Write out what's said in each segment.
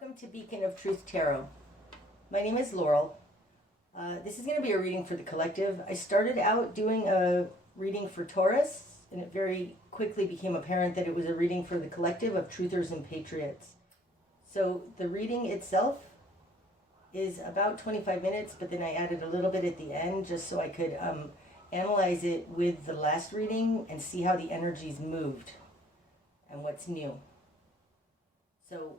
Welcome to Beacon of Truth Tarot. My name is Laurel. This is going to be a reading for the collective. I started out doing a reading for Taurus, and it very quickly became apparent that it was a reading for the collective of Truthers and PATRl0TS. So the reading itself is about 25 minutes, but then I added a little bit at the end just so I could analyze it with the last reading and see how the energies moved and what's new. So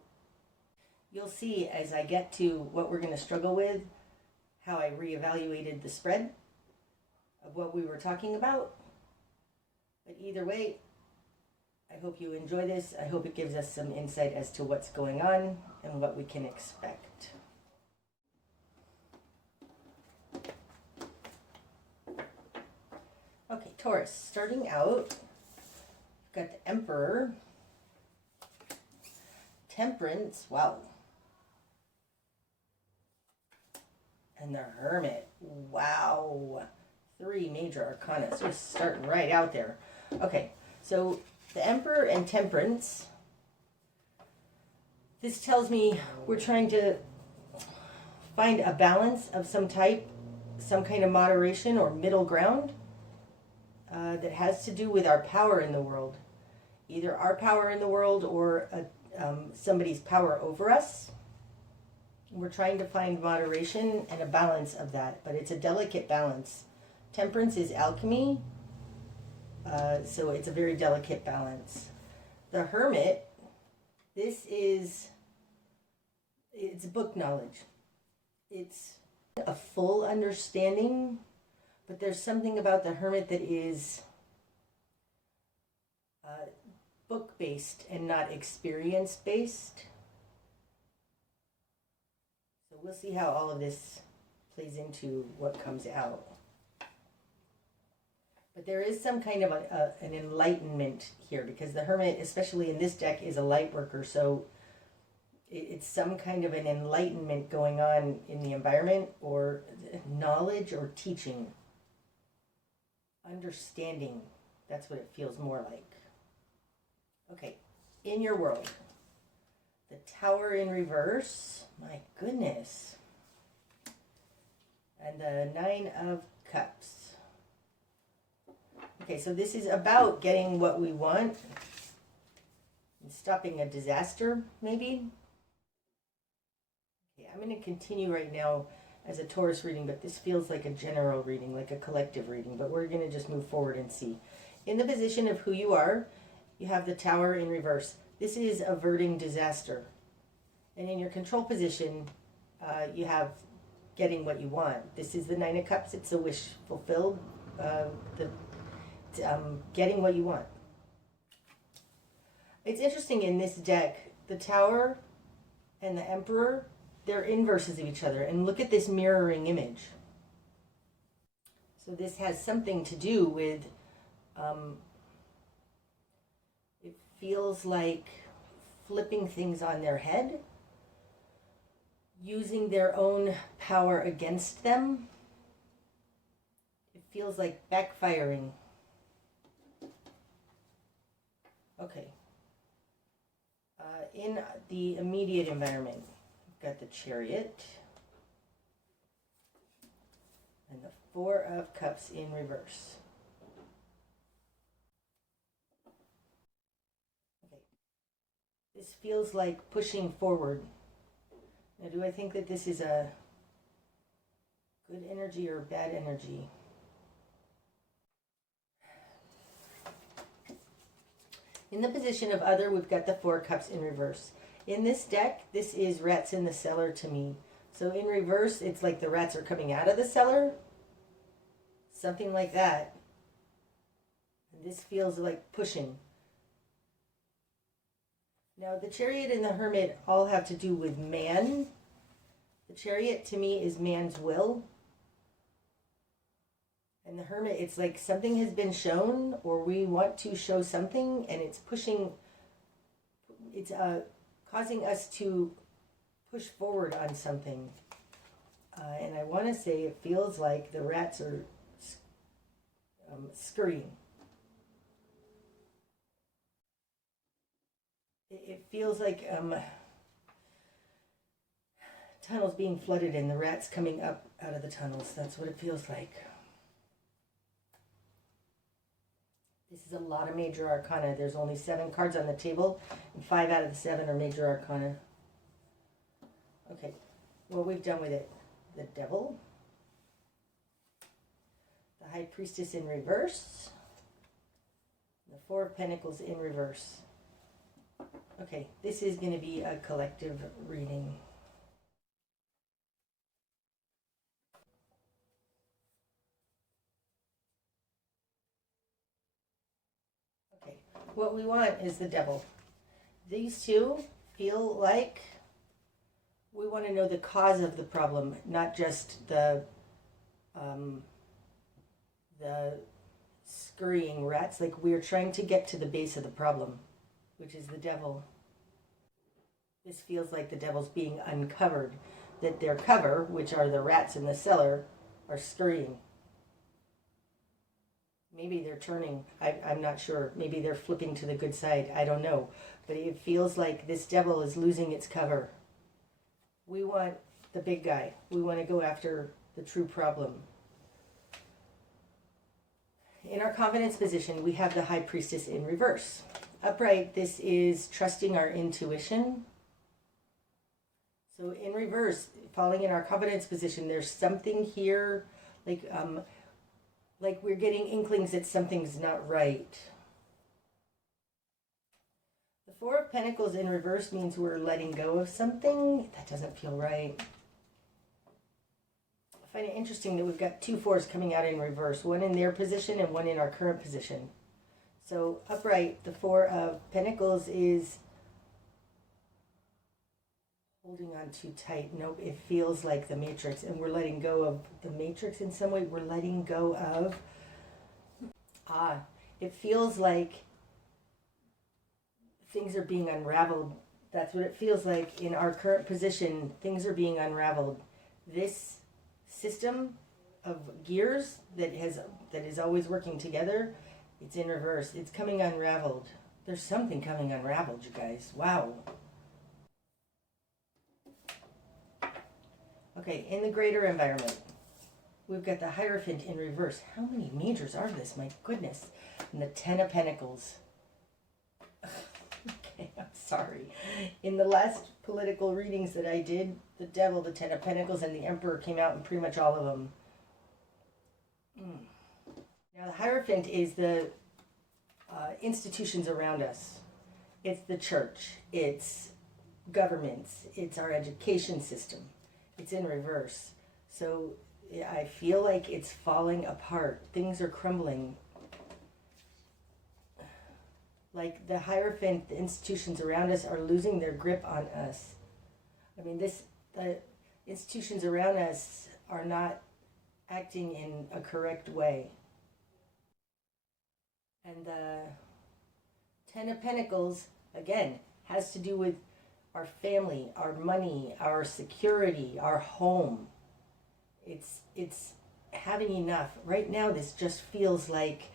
you'll see as I get to what we're going to struggle with, how I reevaluated the spread of what we were talking about. But either way, I hope you enjoy this. I hope it gives us some insight as to what's going on and what we can expect. Okay, Taurus, starting out, we've got the Emperor, Temperance, wow. And the Hermit, wow. 3 major arcana, so just starting right out there. Okay, so the Emperor and Temperance, this tells me we're trying to find a balance of some type, some kind of moderation or middle ground that has to do with our power in the world. Either our power in the world or somebody's power over us. We're trying to find moderation and a balance of that, but it's a delicate balance. Temperance is alchemy, so it's a very delicate balance. The Hermit, it's book knowledge. It's a full understanding, but there's something about the Hermit that is book-based and not experience-based. So we'll see how all of this plays into what comes out. But there is some kind of an enlightenment here, because the Hermit, especially in this deck, is a light worker. So it's some kind of an enlightenment going on in the environment, or knowledge or teaching. Understanding, that's what it feels more like. Okay, in your world, the Tower in reverse, my goodness, and the 9 of Cups. Okay, so this is about getting what we want and stopping a disaster, maybe. Okay, I'm going to continue right now as a Taurus reading, but this feels like a general reading, like a collective reading, but we're going to just move forward and see. In the position of who you are, you have the Tower in reverse. This is averting disaster. And in your control position, you have getting what you want. This is the 9 of Cups. It's a wish fulfilled. Getting what you want. It's interesting in this deck, the Tower and the Emperor, they're inverses of each other. And look at this mirroring image. So this has something to do with it feels like flipping things on their head, using their own power against them. It feels like backfiring. Okay. In the immediate environment, we've got the Chariot and the 4 of Cups in reverse. This feels like pushing forward. Now, do I think that this is a good energy or bad energy? In the position of other, we've got the 4 Cups in reverse. In this deck, this is rats in the cellar to me. So in reverse, it's like the rats are coming out of the cellar. Something like that. And this feels like pushing. Now, the Chariot and the Hermit all have to do with man. The Chariot, to me, is man's will. And the Hermit, it's like something has been shown, or we want to show something, and it's pushing, it's causing us to push forward on something. And I want to say it feels like the rats are scurrying. It feels like tunnels being flooded and the rats coming up out of the tunnels. That's what it feels like. This is a lot of major arcana. There's only 7 cards on the table, and 5 out of the 7 are major arcana. Okay, what we've done with it. The Devil, the High Priestess in reverse, the 4 of Pentacles in reverse. Okay, this is going to be a collective reading. Okay, what we want is the Devil. These two feel like we want to know the cause of the problem, not just the scurrying rats. Like, we're trying to get to the base of the problem, which is the Devil. This feels like the Devil's being uncovered, that their cover, which are the rats in the cellar, are scurrying. Maybe they're turning. I'm not sure. Maybe they're flipping to the good side. I don't know. But it feels like this Devil is losing its cover. We want the big guy. We want to go after the true problem. In our confidence position, we have the High Priestess in reverse. Upright, this is trusting our intuition. So in reverse, falling in our confidence position, there's something here, like we're getting inklings that something's not right. The 4 of Pentacles in reverse means we're letting go of something. That doesn't feel right. I find it interesting that we've got 2 4s coming out in reverse, one in their position and one in our current position. So upright, the 4 of Pentacles is holding on too tight. Nope, it feels like the Matrix, and we're letting go of the Matrix in some way. We're letting go of... it feels like things are being unraveled. That's what it feels like in our current position. Things are being unraveled. This system of gears that is always working together, it's in reverse. It's coming unraveled. There's something coming unraveled, you guys. Wow. Okay, in the greater environment, we've got the Hierophant in reverse. How many majors are this? My goodness. And the 10 of Pentacles. Okay, I'm sorry. In the last political readings that I did, the Devil, the 10 of Pentacles, and the Emperor came out in pretty much all of them. Now, the Hierophant is the institutions around us. It's the church. It's governments. It's our education system. It's in reverse. So I feel like it's falling apart. Things are crumbling. Like the Hierophant, the institutions around us are losing their grip on us. I mean, the institutions around us are not acting in a correct way. And the 10 of Pentacles, again, has to do with our family, our money, our security, our home. It's having enough. Right now, this feels like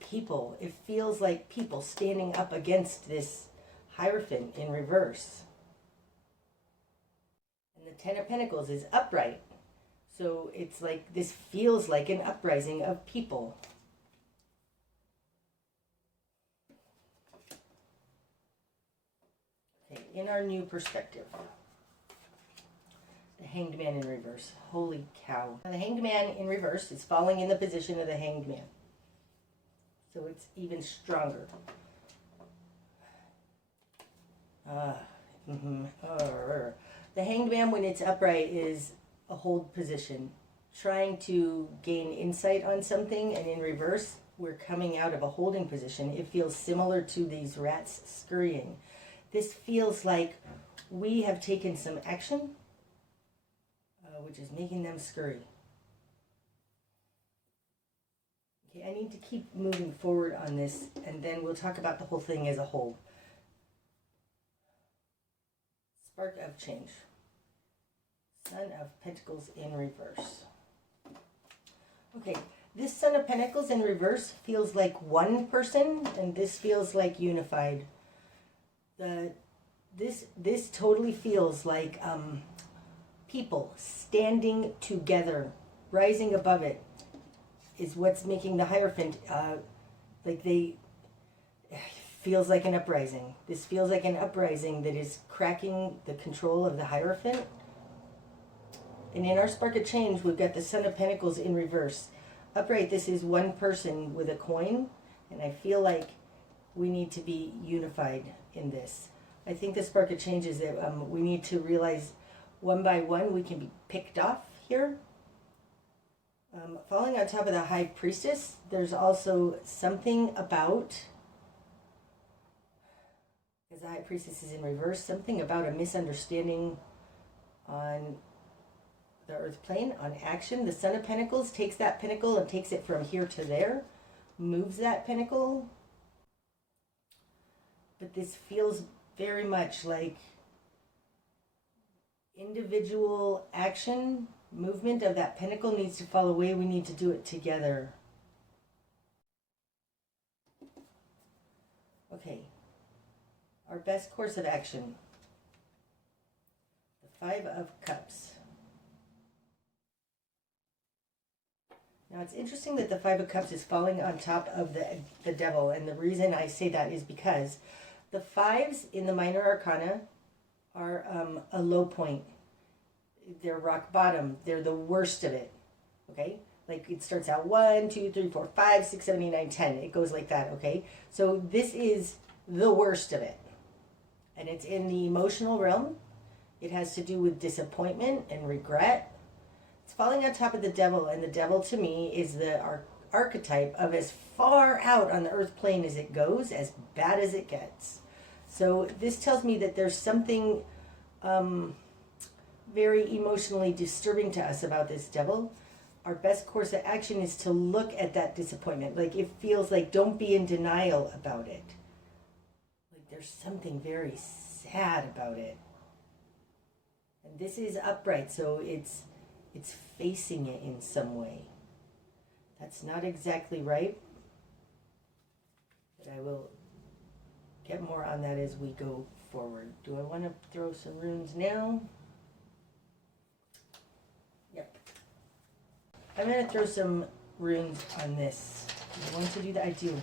people. It feels like people standing up against this Hierophant in reverse. And the 10 of Pentacles is upright. So it's like, this feels like an uprising of people. In our new perspective, the Hanged Man in reverse. Holy cow. Now, the Hanged Man in reverse is falling in the position of the Hanged Man. So it's even stronger. The Hanged Man, when it's upright, is a hold position, trying to gain insight on something, and in reverse, we're coming out of a holding position. It feels similar to these rats scurrying. This feels like we have taken some action, which is making them scurry. Okay, I need to keep moving forward on this, and then we'll talk about the whole thing as a whole. Spark of change. Son of Pentacles in reverse. Okay, this Son of Pentacles in reverse feels like one person, and this feels like unified. This totally feels like people standing together, rising above it, is what's making the Hierophant, feels like an uprising. This feels like an uprising that is cracking the control of the Hierophant. And in our spark of change, we've got the Son of Pentacles in reverse. Upright, this is one person with a coin, and I feel like we need to be unified in this. I think the spark of change is that we need to realize one by one we can be picked off here. Falling on top of the High Priestess, there's also something about, because the High Priestess is in reverse, something about a misunderstanding on the earth plane, on action. The Son of Pentacles takes that pentacle and takes it from here to there, moves that pentacle. But this feels very much like individual action, movement of that pentacle needs to fall away. We need to do it together. Okay. Our best course of action. The Five of Cups. Now it's interesting that the Five of Cups is falling on top of the Devil, and the reason I say that is because the fives in the minor arcana are a low point. They're rock bottom. They're the worst of it. Okay? Like it starts out 1, 2, 3, 4, 5, 6, 7, 8, 9, 10. It goes like that. Okay? So this is the worst of it. And it's in the emotional realm. It has to do with disappointment and regret. It's falling on top of the Devil, and the Devil to me is the archetype of as far out on the earth plane as it goes, as bad as it gets. So this tells me that there's something very emotionally disturbing to us about this Devil. Our best course of action is to look at that disappointment. Like it feels like, don't be in denial about it. Like there's something very sad about it. And this is upright, so it's facing it in some way. That's not exactly right, but I will get more on that as we go forward. Do I want to throw some runes now? Yep. I'm going to throw some runes on this. I want to do that. I do.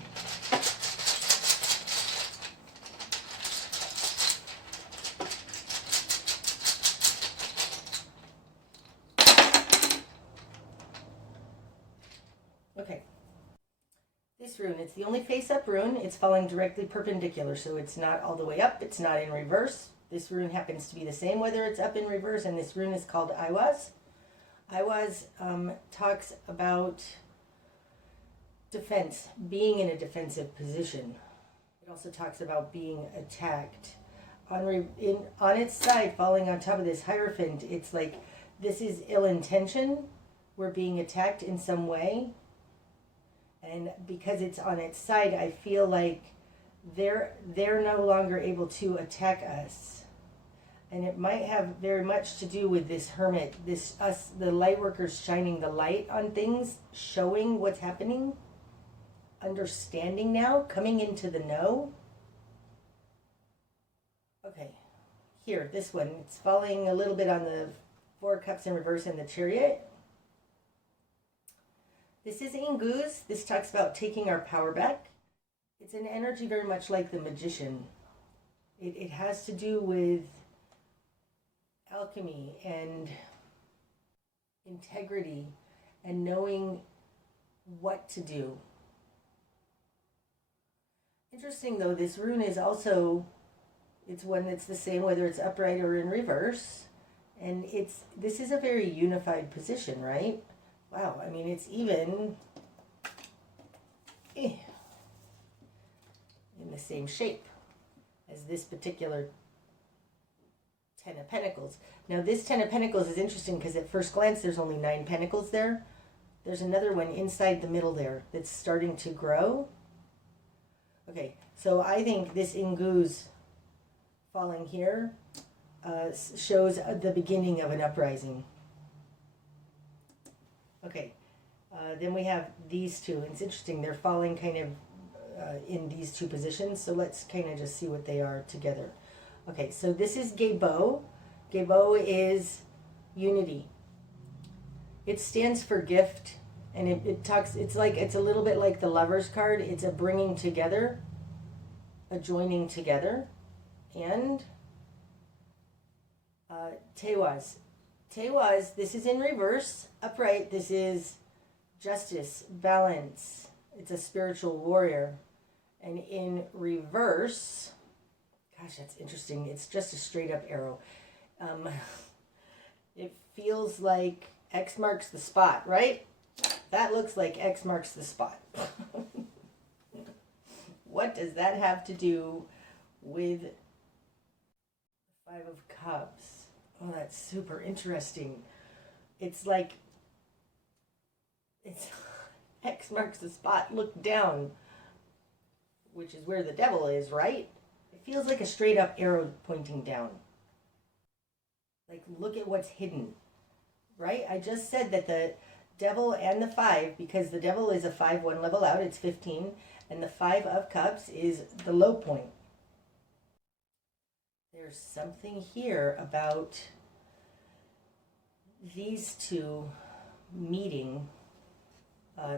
Okay. This rune, it's the only face-up rune. It's falling directly perpendicular, so it's not all the way up. It's not in reverse. This rune happens to be the same whether it's up in reverse, and this rune is called Iwas. Iwas talks about defense, being in a defensive position. It also talks about being attacked. On its side, falling on top of this Hierophant, it's like this is ill intention. We're being attacked in some way. And because it's on its side, I feel like they're no longer able to attack us. And it might have very much to do with this Hermit, the Lightworkers shining the light on things, showing what's happening, understanding now, coming into the know. Okay, here, this one, it's falling a little bit on the Four Cups in reverse and the Chariot. This is Inguz. This talks about taking our power back. It's an energy very much like the Magician. It has to do with alchemy and integrity and knowing what to do. Interesting though, this rune is also, it's one that's the same whether it's upright or in reverse. And this is a very unified position, right? Wow, I mean, it's even in the same shape as this particular Ten of Pentacles. Now, this Ten of Pentacles is interesting because at first glance, there's only 9 pentacles there. There's another one inside the middle there that's starting to grow. Okay, so I think this Inguz falling here shows the beginning of an uprising. Okay, then we have these two. And it's interesting, they're falling kind of in these two positions. So let's kind of just see what they are together. Okay, so this is Gebo. Gebo is unity. It stands for gift, and it talks, it's a little bit like the Lover's card. It's a bringing together, a joining together, and Tewaz. Tewaz, this is in reverse. Upright, this is justice, balance. It's a spiritual warrior. And in reverse, gosh, that's interesting. It's just a straight up arrow. It feels like X marks the spot, right? That looks like X marks the spot. What does that have to do with Five of Cups? Oh, that's super interesting. It's like, it's X marks the spot, look down, which is where the devil is, right? It feels like a straight up arrow pointing down. Like, look at what's hidden, right? I just said that the devil and the 5, because the devil is a 5-1 level out, it's 15, and the 5 of Cups is the low point. There's something here about these two meeting.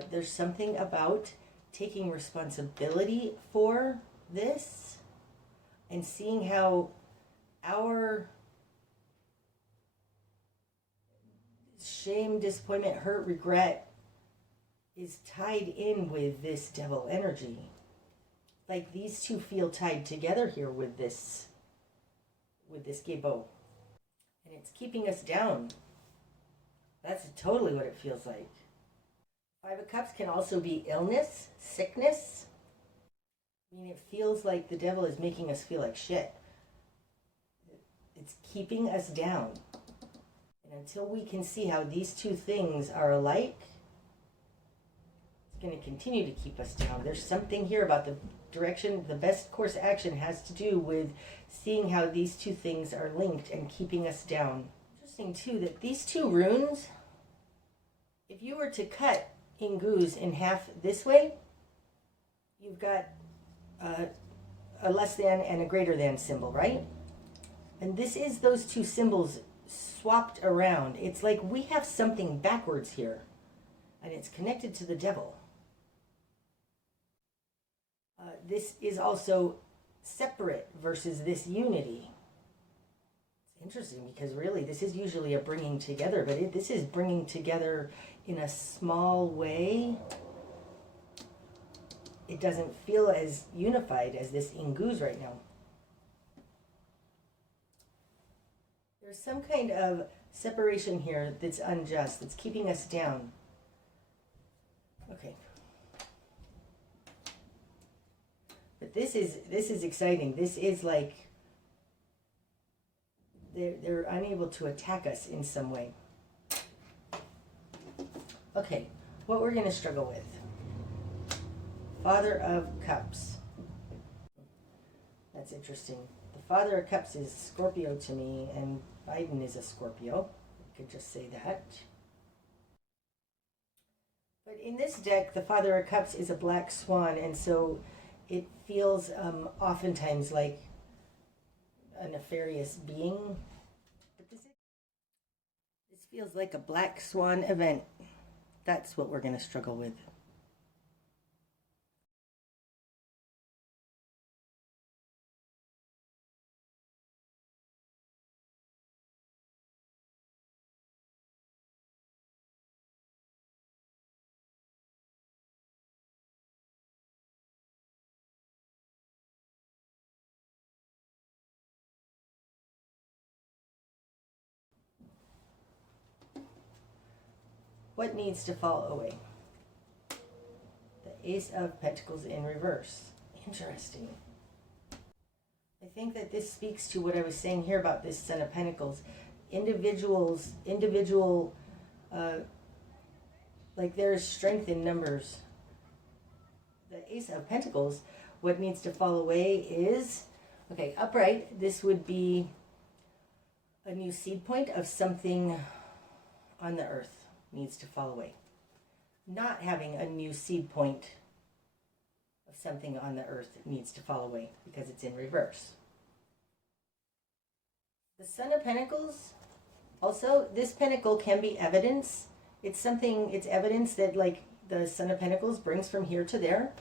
There's something about taking responsibility for this and seeing how our shame, disappointment, hurt, regret is tied in with this devil energy. Like, these two feel tied together here with this Gebo. And it's keeping us down. That's totally what it feels like. 5 of Cups can also be illness, sickness. I mean, it feels like the devil is making us feel like shit. It's keeping us down. And until we can see how these two things are alike, it's going to continue to keep us down. There's something here about the direction, the best course action has to do with seeing how these two things are linked and keeping us down. Interesting too that these two runes, if you were to cut Inguz in half this way, you've got a less than and a greater than symbol, right? And this is those two symbols swapped around. It's like we have something backwards here, and it's connected to the devil. This is also separate versus this unity. It's interesting because really this is usually a bringing together, but this is bringing together in a small way. It doesn't feel as unified as this Inguz right now. There's some kind of separation here that's unjust, that's keeping us down. Okay. But this is exciting. This is like they're unable to attack us in some way. Okay, what we're going to struggle with. Father of Cups. That's interesting. The Father of Cups is Scorpio to me, and Biden is a Scorpio. I could just say that. But in this deck, the Father of Cups is a black swan, and so it feels oftentimes like a nefarious being. But this feels like a black swan event. That's what we're going to struggle with. What needs to fall away? The Ace of Pentacles in reverse. Interesting. I think that this speaks to what I was saying here about this Son of Pentacles. Like there is strength in numbers. The Ace of Pentacles, what needs to fall away is, okay, upright, this would be a new seed point of something on the earth needs to fall away. Not having a new seed point of something on the earth needs to fall away because it's in reverse. The Son of Pentacles, Also, this pentacle can be evidence. It's evidence that, like, the Son of Pentacles brings from here to there.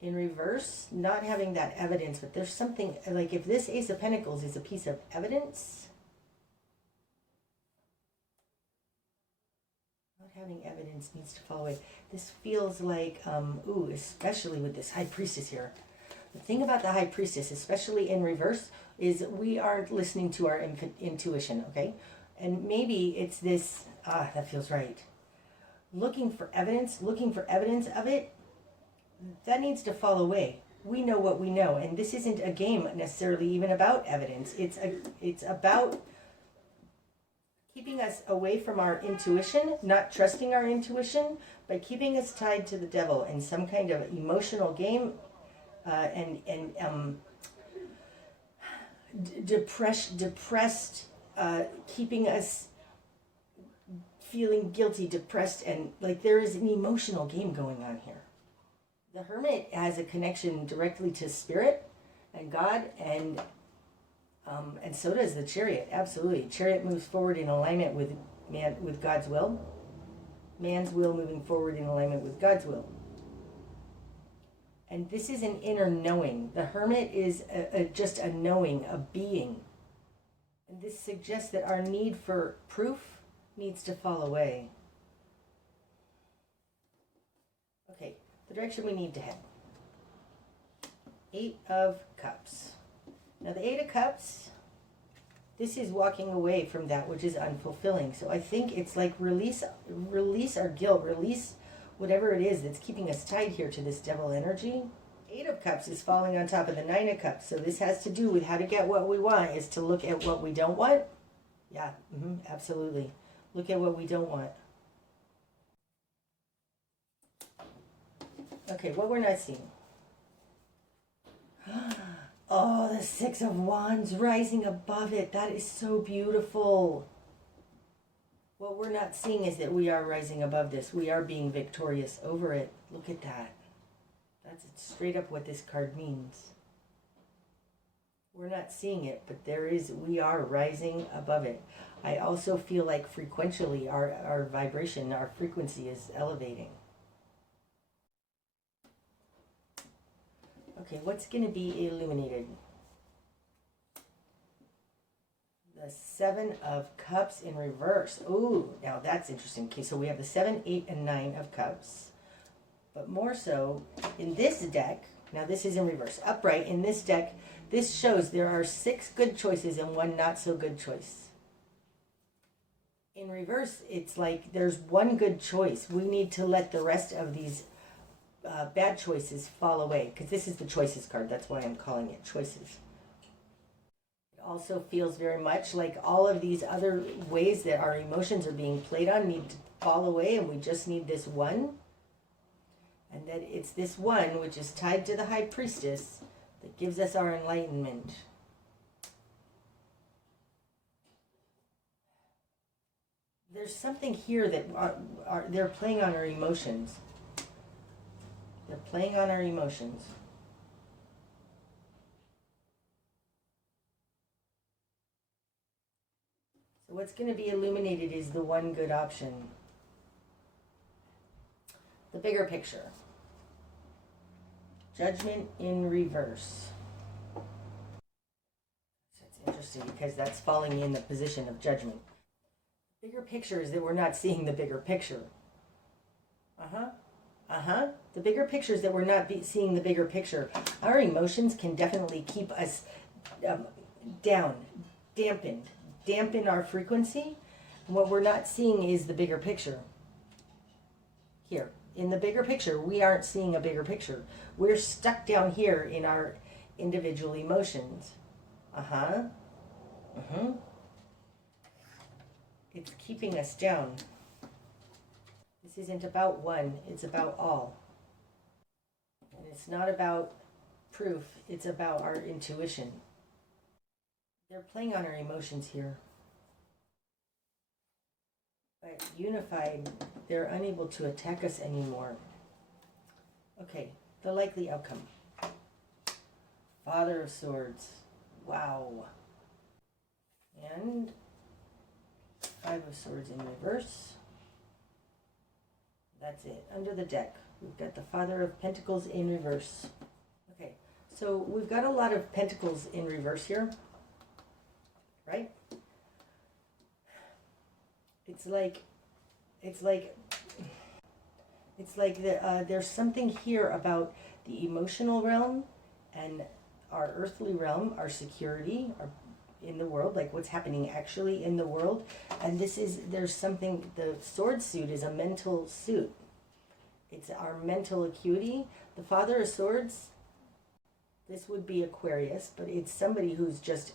In reverse, not having that evidence, but there's something, like, if this Ace of Pentacles is a piece of evidence, not having evidence needs to fall away. This feels like, especially with this High Priestess here. The thing about the High Priestess, especially in reverse, is we aren't listening to our intuition, okay? And maybe it's this, that feels right. Looking for evidence of it, that needs to fall away. We know what we know, and this isn't a game necessarily even about evidence. It's about keeping us away from our intuition, not trusting our intuition, but keeping us tied to the devil in some kind of emotional game, depressed, keeping us feeling guilty, depressed, and like there is an emotional game going on here. The Hermit has a connection directly to Spirit and God, and so does the Chariot. Absolutely, Chariot moves forward in alignment with God's will. Man's will moving forward in alignment with God's will. And this is an inner knowing. The Hermit is just a knowing, a being. And this suggests that our need for proof needs to fall away. Okay, the direction we need to head. 8 of Cups. Now the 8 of Cups, this is walking away from that which is unfulfilling. So I think it's like release our guilt, release whatever it is that's keeping us tied here to this devil energy. 8 of Cups is falling on top of the 9 of Cups. So this has to do with how to get what we want, is to look at what we don't want. Yeah, absolutely. Look at what we don't want. Okay, what we're not seeing. Oh, the 6 of Wands rising above it. That is so beautiful. What we're not seeing is that we are rising above this. We are being victorious over it. Look at that. That's straight up what this card means. We're not seeing it, but we are rising above it. I also feel like frequentially our vibration, our frequency is elevating. Okay, what's going to be illuminated? The 7 of Cups in reverse. Ooh, now that's interesting. Okay, so we have the 7, 8, and 9 of Cups. But more so, in this deck, now this is in reverse. Upright, in this deck, this shows there are 6 good choices and 1 not so good choice. In reverse, it's like there's 1 good choice. We need to let the rest of these bad choices fall away. Because this is the choices card. That's why I'm calling it choices. Also feels very much like all of these other ways that our emotions are being played on need to fall away, and we just need this one. And that it's this one which is tied to the High Priestess that gives us our enlightenment. There's something here that they're playing on our emotions. They're playing on our emotions. So what's going to be illuminated is the one good option. The bigger picture. Judgment in reverse. So it's interesting because that's falling in the position of judgment. Bigger picture is that we're not seeing the bigger picture. The bigger picture is that we're not seeing the bigger picture. Our emotions can definitely keep us down, dampen our frequency. And what we're not seeing is the bigger picture. Here, in the bigger picture, we aren't seeing a bigger picture. We're stuck down here in our individual emotions. It's keeping us down. This isn't about one, it's about all. And it's not about proof, it's about our intuition. They're playing on our emotions here. But unified, they're unable to attack us anymore. Okay, the likely outcome. Father of Swords. Wow. And Five of Swords in reverse. That's it. Under the deck, we've got the Father of Pentacles in reverse. Okay, so we've got a lot of Pentacles in reverse here, right? It's like there's something here about the emotional realm and our earthly realm, our security, in the world, like what's happening actually in the world. And there's something, the sword suit is a mental suit. It's our mental acuity. The Father of Swords, this would be Aquarius, but it's somebody who's just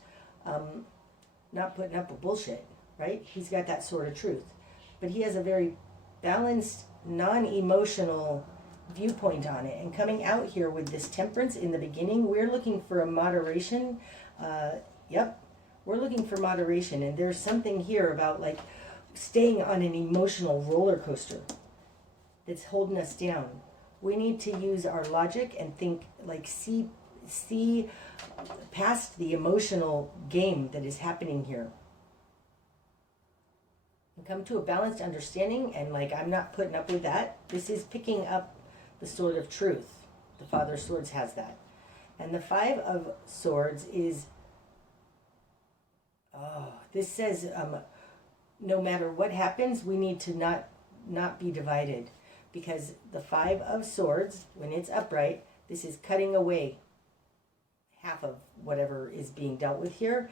not putting up with bullshit, right? He's got that sword of truth. But he has a very balanced, non-emotional viewpoint on it. And coming out here with this Temperance in the beginning, we're looking for a moderation. We're looking for moderation, and there's something here about like staying on an emotional roller coaster that's holding us down. We need to use our logic and think, like see past the emotional game that is happening here. And come to a balanced understanding, and like I'm not putting up with that. This is picking up the sword of truth. The Father of Swords has that. And the Five of Swords is this says no matter what happens, we need to not be divided, because the Five of Swords, when it's upright, this is cutting away half of whatever is being dealt with here,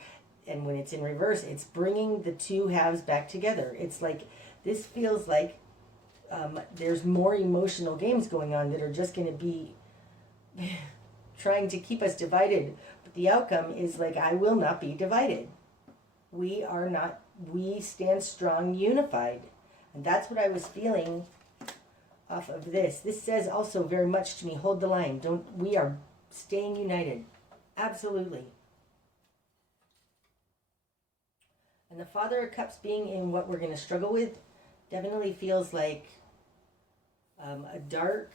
and when it's in reverse, it's bringing the two halves back together. It's like this feels like there's more emotional games going on that are just going to be trying to keep us divided, but the outcome is like I will not be divided. We are not, we stand strong, unified. And that's what I was feeling off of this. This says also very much to me, hold the line. We are staying united. Absolutely. And the Father of Cups being in what we're going to struggle with definitely feels like a dark,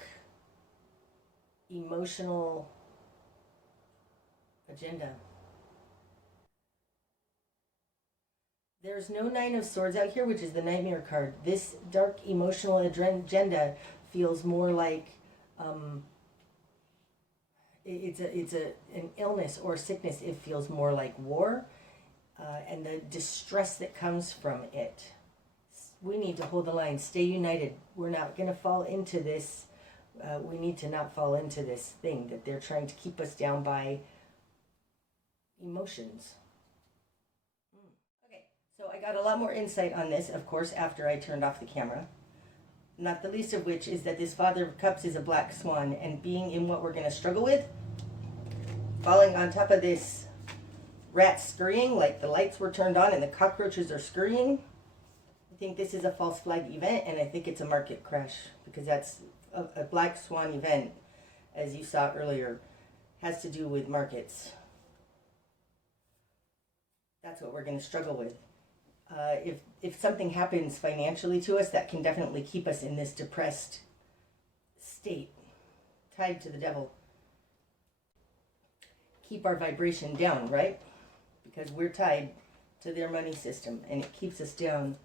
emotional agenda. There's no Nine of Swords out here, which is the Nightmare card. This dark emotional agenda feels more like it's an illness or sickness. It feels more like war and the distress that comes from it. We need to hold the line, stay united. We're not going to fall into this. We need to not fall into this thing that they're trying to keep us down by emotions. So I got a lot more insight on this, of course, after I turned off the camera. Not the least of which is that this Father of Cups is a black swan, and being in what we're going to struggle with, falling on top of this rat scurrying, like the lights were turned on and the cockroaches are scurrying. I think this is a false flag event, and I think it's a market crash, because that's a black swan event, as you saw earlier, has to do with markets. That's what we're going to struggle with. If something happens financially to us, that can definitely keep us in this depressed state, tied to the devil. Keep our vibration down, right? Because we're tied to their money system, and it keeps us down.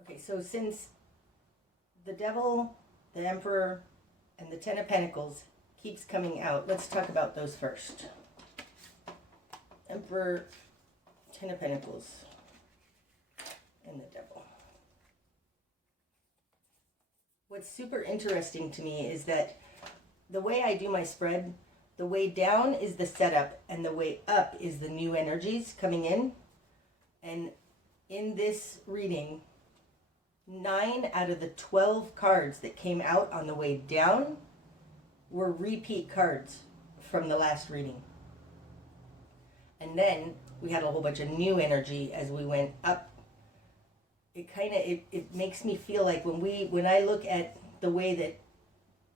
Okay, so since the devil, the Emperor, and the Ten of Pentacles keeps coming out, let's talk about those first. Emperor, Ten of Pentacles, and the devil. What's super interesting to me is that the way I do my spread, the way down is the setup and the way up is the new energies coming in. And in this reading, 9 out of the 12 cards that came out on the way down were repeat cards from the last reading. And then we had a whole bunch of new energy as we went up. It makes me feel like when I look at the way that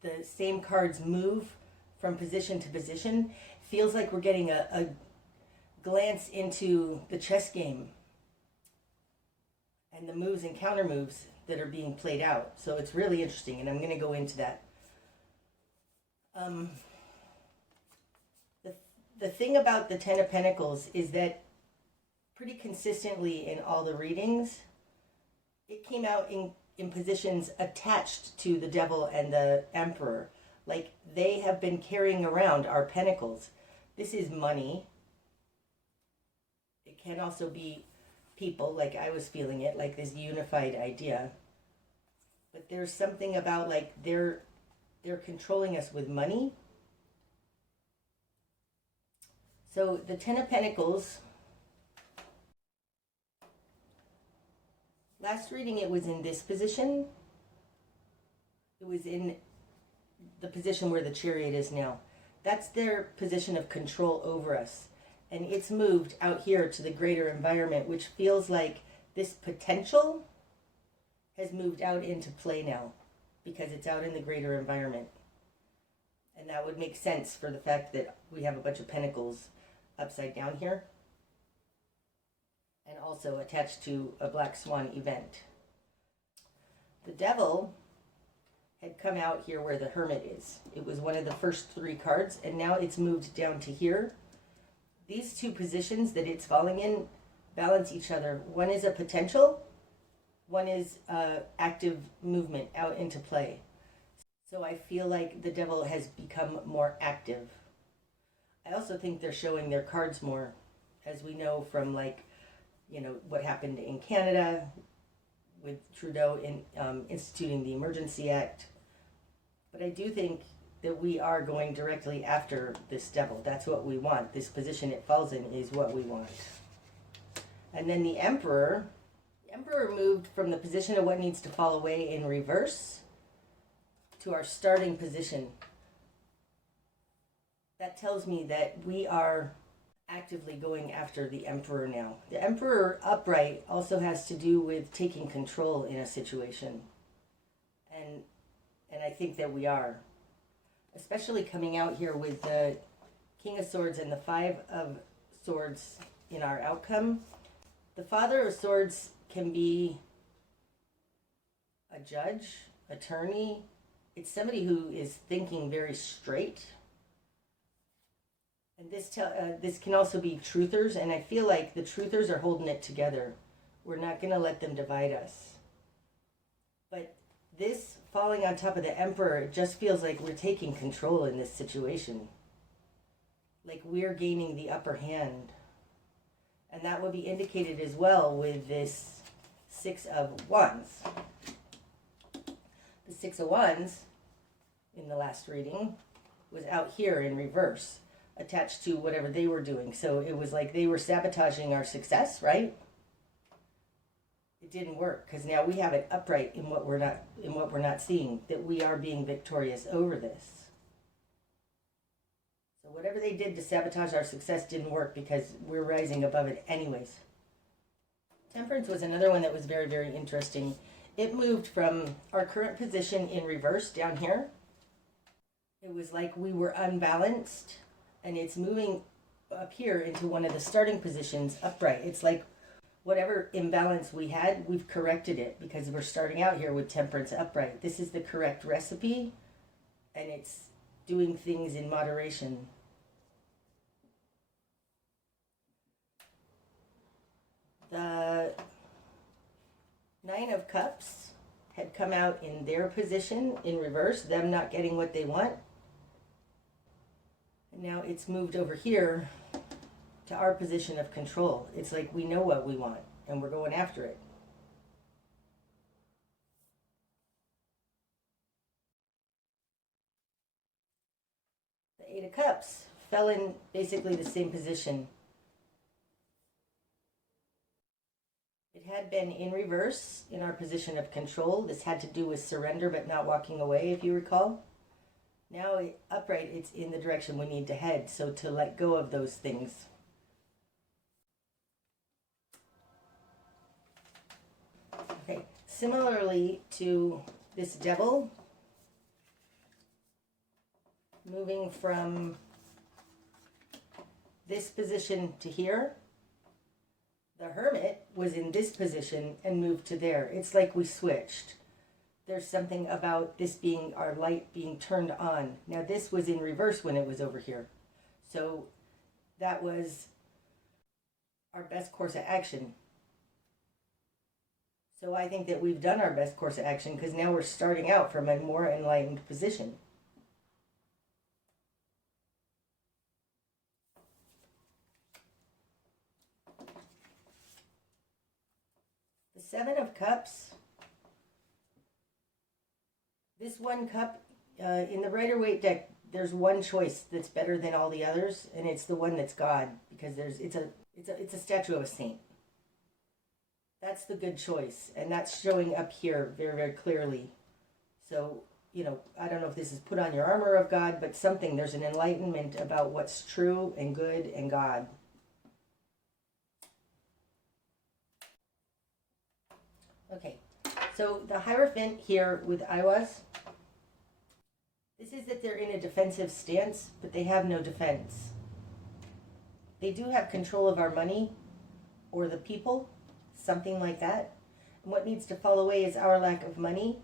the same cards move from position to position, feels like we're getting a glance into the chess game and the moves and counter moves that are being played out. So it's really interesting, and I'm going to go into that. The thing about the Ten of Pentacles is that pretty consistently in all the readings, it came out in positions attached to the devil and the emperor. Like they have been carrying around our pentacles. This is money. It can also be people, like I was feeling it, like this unified idea. But there's something about like they're controlling us with money. So the Ten of Pentacles, last reading it was in this position. It was in the position where the Chariot is now. That's their position of control over us. And it's moved out here to the greater environment, which feels like this potential has moved out into play now because it's out in the greater environment. And that would make sense for the fact that we have a bunch of pentacles upside down here and also attached to a Black Swan event. The Devil had come out here where the Hermit is. It was one of the first 3 cards, and now it's moved down to here. These 2 positions that it's falling in balance each other. One is a potential, one is active movement out into play. So I feel like the Devil has become more active. I also think they're showing their cards more, as we know from like, you know, what happened in Canada with Trudeau in instituting the Emergency Act. But I do think that we are going directly after this devil. That's what we want. This position it falls in is what we want. And then the Emperor moved from the position of what needs to fall away in reverse to our starting position. That tells me that we are actively going after the Emperor now. The Emperor upright also has to do with taking control in a situation. And I think that we are. Especially coming out here with the King of Swords and the 5 of Swords in our outcome. The Father of Swords can be a judge, attorney. It's somebody who is thinking very straight. And this can also be truthers, and I feel like the truthers are holding it together. We're not going to let them divide us. But this falling on top of the Emperor, it just feels like we're taking control in this situation. Like we're gaining the upper hand. And that would be indicated as well with this 6 of Wands. The 6 of Wands, in the last reading, was out here in reverse, attached to whatever they were doing. So it was like they were sabotaging our success, right? It didn't work because now we have it upright in what we're not seeing, that we are being victorious over this. So whatever they did to sabotage our success didn't work because we're rising above it anyways. Temperance was another one that was very, very interesting. It moved from our current position in reverse down here. It was like we were unbalanced, and it's moving up here into one of the starting positions upright. It's like whatever imbalance we had, we've corrected it because we're starting out here with Temperance upright. This is the correct recipe, and it's doing things in moderation. The 9 of Cups had come out in their position in reverse, them not getting what they want. And now it's moved over here to our position of control. It's like we know what we want and we're going after it. The 8 of Cups fell in basically the same position. It had been in reverse in our position of control. This had to do with surrender but not walking away, if you recall. Now upright, it's in the direction we need to head, so to let go of those things. Okay, similarly to this devil, moving from this position to here, the Hermit was in this position and moved to there. It's like we switched. There's something about this being our light being turned on. Now this was in reverse when it was over here. So that was our best course of action. So I think that we've done our best course of action because now we're starting out from a more enlightened position. The Seven of Cups. This one cup, in the Rider-Waite deck, there's one choice that's better than all the others, and it's the one that's God, because it's a statue of a saint. That's the good choice, and that's showing up here very, very clearly. So, you know, I don't know if this is put on your armor of God, but something, there's an enlightenment about what's true and good and God. Okay, so the Hierophant here with Iwas, this is that they're in a defensive stance, but they have no defense. They do have control of our money or the people, something like that. And what needs to fall away is our lack of money,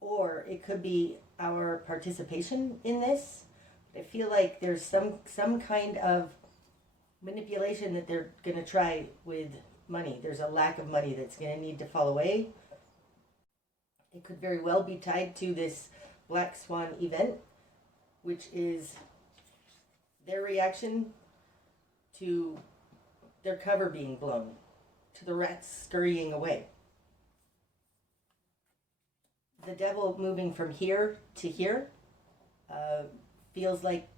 or it could be our participation in this. I feel like there's some kind of manipulation that they're going to try with money. There's a lack of money that's going to need to fall away. It could very well be tied to this Black Swan event, which is their reaction to their cover being blown, to the rats scurrying away. The Devil moving from here to here feels like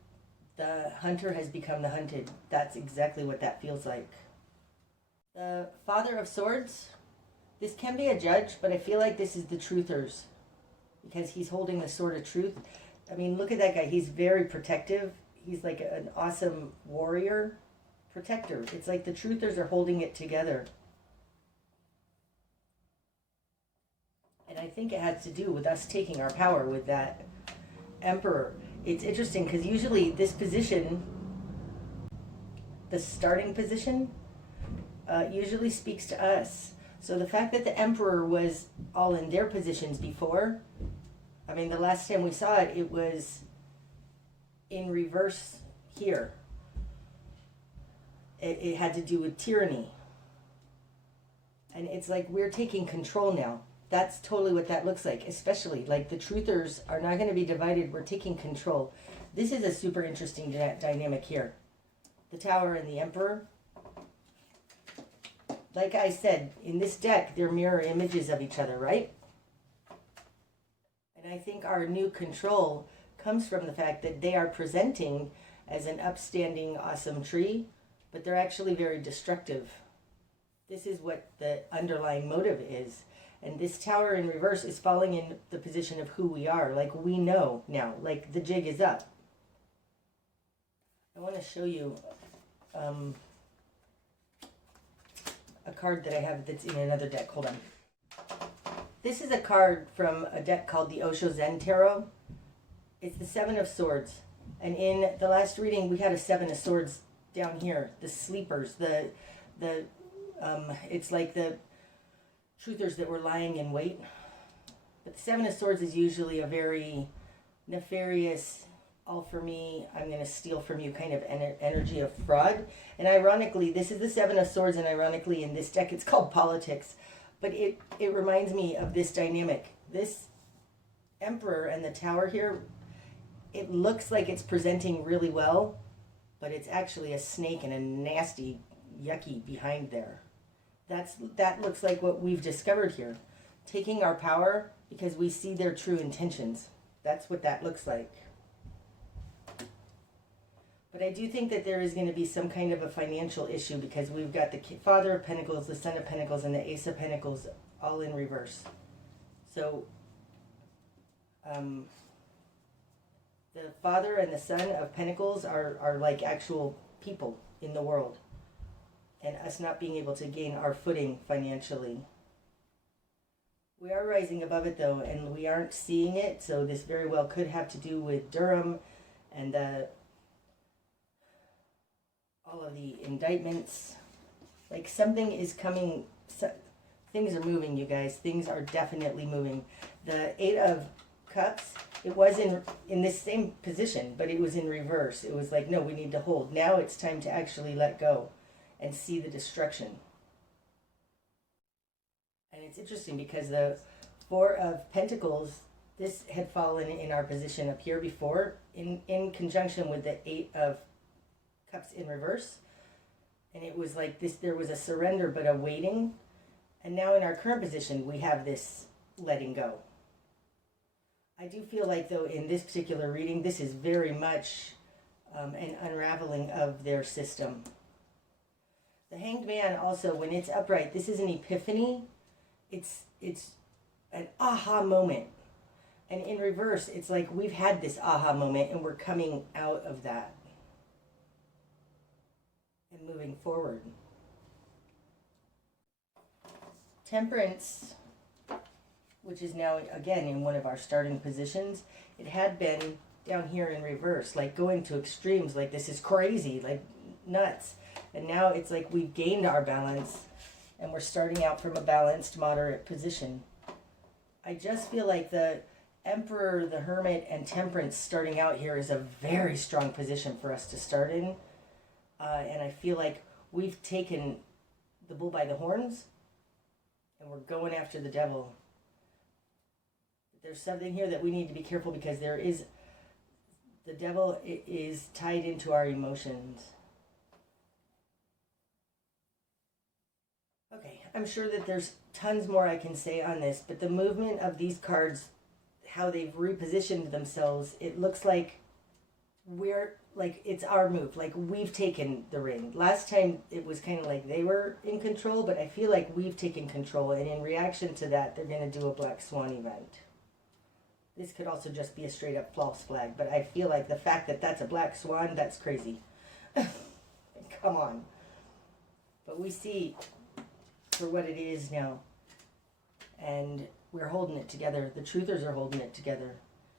the hunter has become the hunted. That's exactly what that feels like. The Father of Swords, this can be a judge, but I feel like this is the truthers, because he's holding the sword of truth. I mean, look at that guy. He's very protective. He's like an awesome warrior protector. It's like the truthers are holding it together. And I think it has to do with us taking our power with that Emperor. It's interesting because usually this position, the starting position, usually speaks to us. So the fact that the Emperor was all in their positions before, I mean, the last time we saw it, it was in reverse here. It had to do with tyranny. And it's like we're taking control now. That's totally what that looks like, especially like the truthers are not going to be divided. We're taking control. This is a super interesting dynamic here. The Tower and the Emperor. Like I said, in this deck, they're mirror images of each other, right? And I think our new control comes from the fact that they are presenting as an upstanding, awesome tree, but they're actually very destructive. This is what the underlying motive is. And this Tower in reverse is falling in the position of who we are. Like we know now, like the jig is up. I want to show you a card that I have that's in another deck. Hold on. This is a card from a deck called the Osho Zen Tarot. It's the Seven of Swords. And in the last reading, we had a Seven of Swords down here. The sleepers, it's like the truthers that were lying in wait. But the Seven of Swords is usually a very nefarious, all for me, I'm going to steal from you kind of energy of fraud. And ironically, this is the Seven of Swords, and ironically in this deck it's called politics. But it reminds me of this dynamic. This Emperor and the Tower here, it looks like it's presenting really well, but it's actually a snake and a nasty, yucky behind there. That looks like what we've discovered here. Taking our power because we see their true intentions. That's what that looks like. But I do think that there is going to be some kind of a financial issue because we've got the Father of Pentacles, the Son of Pentacles, and the Ace of Pentacles all in reverse. So, the Father and the Son of Pentacles are like actual people in the world. And us not being able to gain our footing financially. We are rising above it though, and we aren't seeing it, so this very well could have to do with Durham and all of the indictments. Like something is coming, things are moving, you guys. Things are definitely moving. The Eight of Cups, it was in this same position, but it was in reverse. It was like, no, we need to hold. Now it's time to actually let go. and see the destruction. And it's interesting because the Four of Pentacles, this had fallen in our position up here before, in conjunction with the Eight of Cups in reverse. And it was like this, there was a surrender but a waiting. And now in our current position, we have this letting go. I do feel like, though, in this particular reading, this is very much an unraveling of their system. The Hanged Man also, when it's upright, this is an epiphany. It's an aha moment. And in reverse, it's like we've had this aha moment and we're coming out of that and moving forward. Temperance, which is now again in one of our starting positions, it had been down here in reverse, like going to extremes, like this is crazy, like nuts. And now it's like we've gained our balance and we're starting out from a balanced, moderate position. I just feel like the Emperor, the Hermit, and Temperance starting out here is a very strong position for us to start in. And I feel like we've taken the bull by the horns and we're going after the devil. There's something here that we need to be careful because there is, the devil is tied into our emotions. Okay, I'm sure that there's tons more I can say on this, but the movement of these cards, how they've repositioned themselves, it looks like we're, like it's our move, like we've taken the ring. Last time it was kind of like they were in control, but I feel like we've taken control, and in reaction to that, they're going to do a Black Swan event. This could also just be a straight up false flag, but I feel like the fact that that's a Black Swan, that's crazy. Come on. But we see for what it is now, and we're holding it together. The Truthers are holding it together.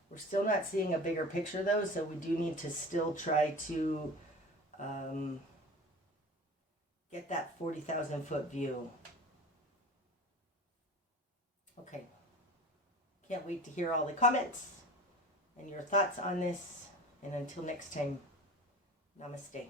We're still not seeing a bigger picture though, so we do need to still try to get that 40,000 foot view. Okay. Can't wait to hear all the comments and your thoughts on this. And until next time, namaste.